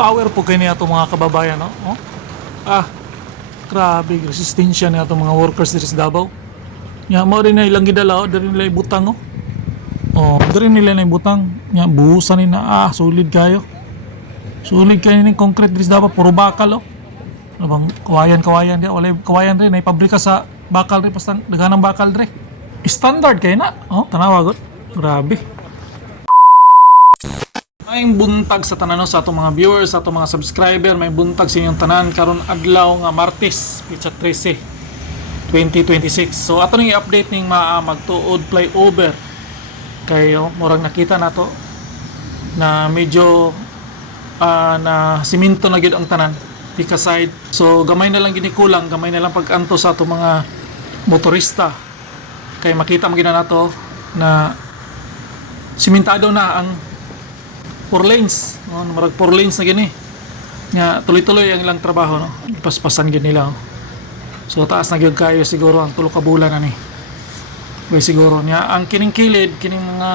power po kayo niya itong mga kababayan, no? Oh? Grabe, resistensya niya itong mga workers dito sa Davao. Nya, mo rin na ilang gidala, dari nila ibutang, oh. Dari nila na ibutang. Nya, buhusan nila, solid kayo. Solid kayo ng concrete dito sa Davao, puro bakal, oh. Ano bang, kawayan dia, wala kawayan rin, ay pabrika sa bakal rin, basta daganang bakal rin. Standard kayo na, tanawa, grabe. May buntag sa tanan sa atong mga viewers, sa atong mga subscriber, may buntag sa inyong tanan karon adlaw nga Martes, pitsa 13, 2026. So ato ning i-update ning magtuod flyover. Kayo murang nakita nato na medyo na siminto na gyud ang tanan, tika side. So gamay na lang ginikulang, gamay na lang pag-anto sa atong mga motorista. Kay makita magina nato na simentado na ang 4 lanes, marag 4 lanes na gini. Nya tuloy-tuloy ang ilang trabaho, no. Paspasan gid nila. So taas na gyud kayo siguro ang tulo ka bulan ani. Way siguro nya ang kining kilid, kining mga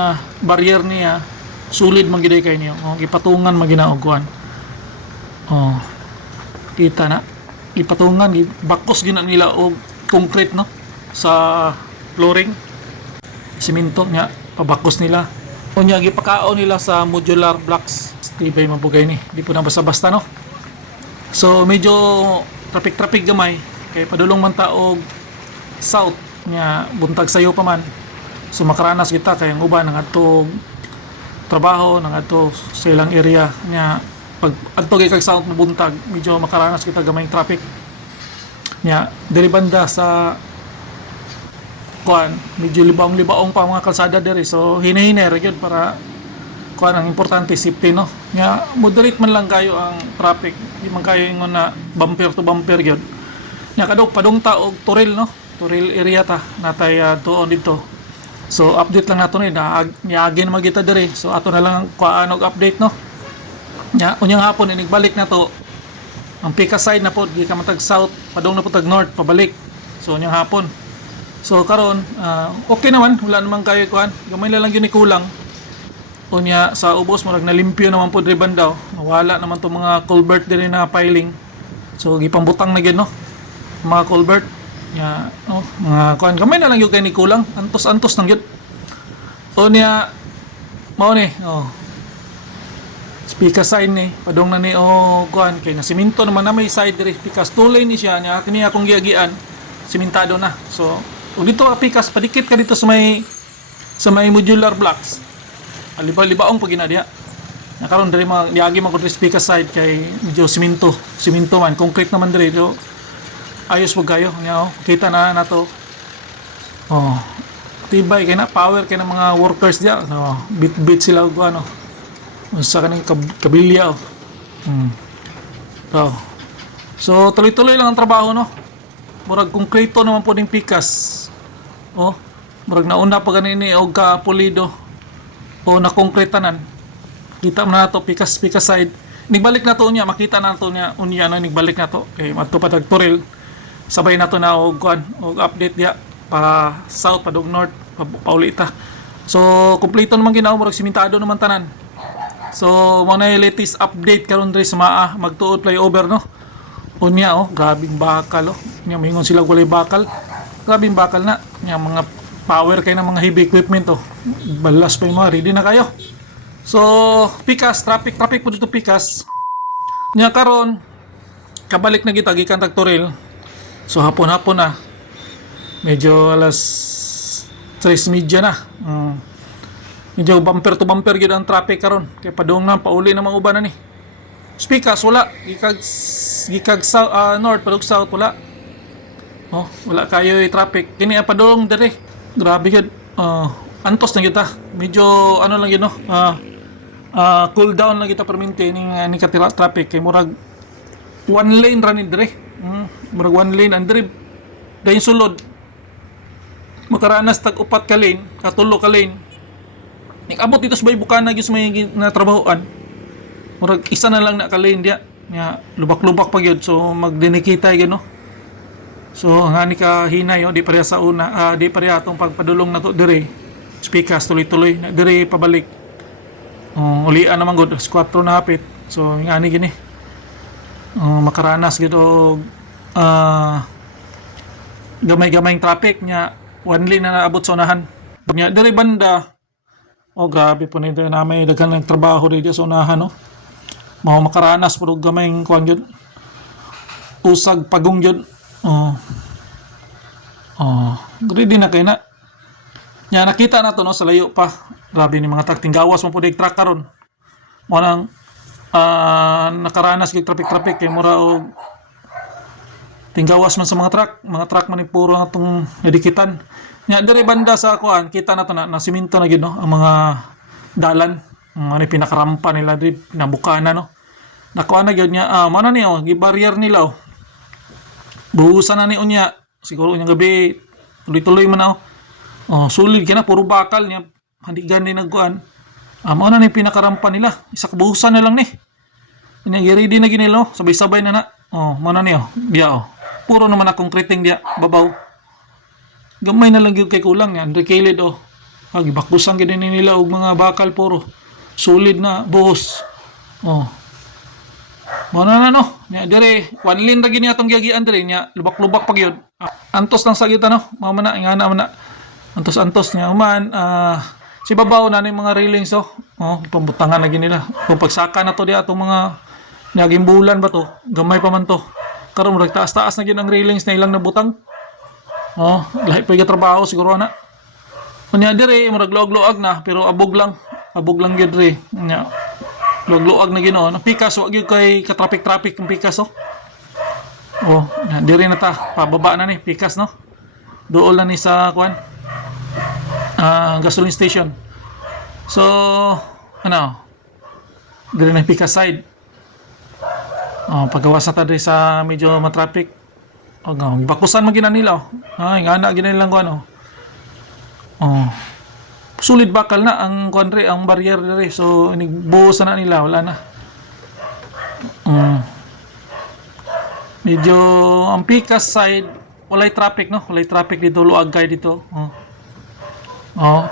barrier niya sulid man gid kay niyo. Gipatungan maginaogwan. Kita na. Gipatungan, bakos gina nila og concrete, no, sa flooring. Simento nya pabakos nila. Unya gipakaon nila sa modular blocks. Tibay man po kayo ni. Di po na basta-basta, no. So medyo traffic gamay kay padulong man ta og south nya buntag sayo pa man. So makaranas kita kay ang uban nangadto trabaho, nangadto sa ilang area nya pag adto kay kag south na buntag medyo makaranas kita gamay traffic. Nya diri banda sa kuan medyo libaong pa mga kalsada diri, so hinay-hinay ra gyud para kuan ang importante safety, no. Nya moderate man lang kayo ang traffic, di man kayo ingon na bumper to bumper gyud. Nya kadok padungta og Toril, no, Toril area ta natay tuon dito. So update lang nato ni na niagin man kita diri, so ato na lang kuan og update, no. Nya unyang hapon inigbalik na to ang Pika side na po, di ka matag south padung na po tag north pabalik. So unyang hapon. So karon okay naman, wala naman kayo kuan, gamay na lang gyud ni kulang. Unya sa ubos murag nalimpyo naman po diri bandaw, nawala naman to mga culvert diri na piling. So gipambutang na gyud, no, mga culvert nya, mga kuan gamay na lang gyud kay ni kulang, antos nang gyud. Unya mao ni Pika side ni padung na ni kuan kay na simento naman na may side diri, pikas tulay ni siya nya kini akong giagian simentado na. So o dito pikas padikit ka dito sa may modular blocks. Liba-libaong pag ginadiya. Nakaroon diri mga diagi man ko pikas side kay medyo simento man, concrete naman diri. So ayos pug kayo nya kita na nato. Tibay kay na power kay na mga workers diya, no. Bit sila og ano. Sa kaning kabilya. So tuloy-tuloy lang ang trabaho, no. Murag konkreto naman po ning pikas. Murag nauna pa ganini og kapulido o na konkretanan. Kita mo na to pikas side. Nigbalik na to niya, makita na to niya unya na nigbalik na to. Kay madto pa tag Toril. Sabay na to na og kuan og update dia pa south pa dog north pauli ta. So kompleto naman ginawa, murag simentado naman tanan. So mo na latest update karon diri sa magtuod flyover, no. Unya grabing bakal, nya mingon sila walay bakal. Grabing bakal na nya mga power kay na mga heavy equipment, balas pa yung mga ready na kayo. So pikas traffic po dito pikas. Nya karon kabalik na kita gikan tag Toril. So hapon na. Medyo alas 3:30 na. Medyo bumper to bumper gyud ang traffic karon kay padung na pauli na mga uban na ni. Pikas wala gikag north padung south wala. Wala kayo traffic. Kini padung diri. Grabe gyud. Antos na kita. Medyo ano lang yun, no. Cool down lang kita perminti ni katira traffic kay murag one lane ra ni diri. Murag one lane and diri dayon sulod. Makaranas tag upat ka lane, katulo ka lane. Nik-abot dito sa bay bukana gyud sa may natrabahoan. Murag isa na lang na ka lane dia. Nya lubak-lubak pa gyud, so magdinikita gyud, no. So ngani ka hinay, di pareha sa una, di pareha atong pagpadulong na to diri. Pikas tuloy-tuloy na diri pabalik. Ulian naman gud 4 na hapit. So nga ni gini makaranas gid og gamay-gamayng traffic nya one lane na naabot sa unahan. Nya diri banda, oh grabe po nito na may daghan ng trabaho dito sa unahan no. Mao makaranas pud og gamayng kuan gyud. Usag pagong gyud. Ready na kay na. Nya nakita na to no sa layo pa. Grabe ni mga truck tinggawas mo pud truck karon. Mo nang nakaranas gyud traffic kay mura og tinggawas man sa mga truck man ni puro atong nadikitan. Nya diri banda sa kuan kita na to na siminto na gyud no ang mga dalan, ano pinakarampa nila diri nabuka na no. Nakuha na gyud niya mo na ni gi-barrier nila buhusan na ni unya siguro unya gabi tuloy-tuloy man sulid kina puro bakal niya hindi gani nagkuan. Mo na ni pinakarampa nila isa ka buhusan na lang ni. Unya gi-ready na ginilo sabay-sabay na na. Mo na ni dia puro naman na concreting dia babaw. Gamay na lang gyud kay kulang yan rekilid gibakusan gid nila og mga bakal puro solid na buhos. Mo na no nya dire one lane ra gini atong giagian dire nya lubak-lubak pa gyud. Antos lang sa kita no mao man na ingana man na antos nya man si babaw na ni mga railings pambutangan na gini nila kung pagsaka na to dia atong mga naging bulan ba to gamay pa man to karon murag taas-taas na gyud ang railings na ilang nabutang. Lahi pa yung trabaho siguro na. Kunya dire murag luag-luag na pero abog lang gyud re. Nya luag-luag na gino. Ang pikas wa gyud kay ka-traffic ang pikas dire na ta pababa na ni pikas no. Duol na ni sa kuan. Gasoline station. So dire na pikas side. Paggawas na ta dire sa medyo ma-traffic. Gibakusan man gina nila. Ingana gina nilang kuan Sulit bakal na ang kuan re, ang barrier re. So inigbuhos na nila, wala na. Medyo ang pikas side walay traffic no, walay traffic dito luag kay dito.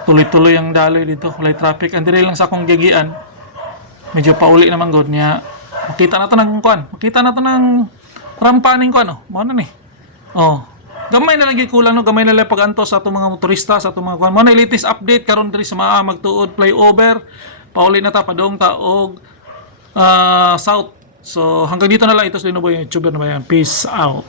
Tuloy-tuloy ang daloy dito, walay traffic. Ang dire lang sa akong gigian. Medyo pauli naman god niya. Makita na to ng kuan. Makita na to ng rampa ning kuan Mo na ni. Gamay na lang kulang no, gamay na lang pagantos sa atong mga motorista, sa atong mga kuan. Mo na latest update karon diri sa magtuod flyover. Pauli na ta padong ta og south. So hanggang dito na lang ito sa Linoboy YouTuber na ba yan. Peace out.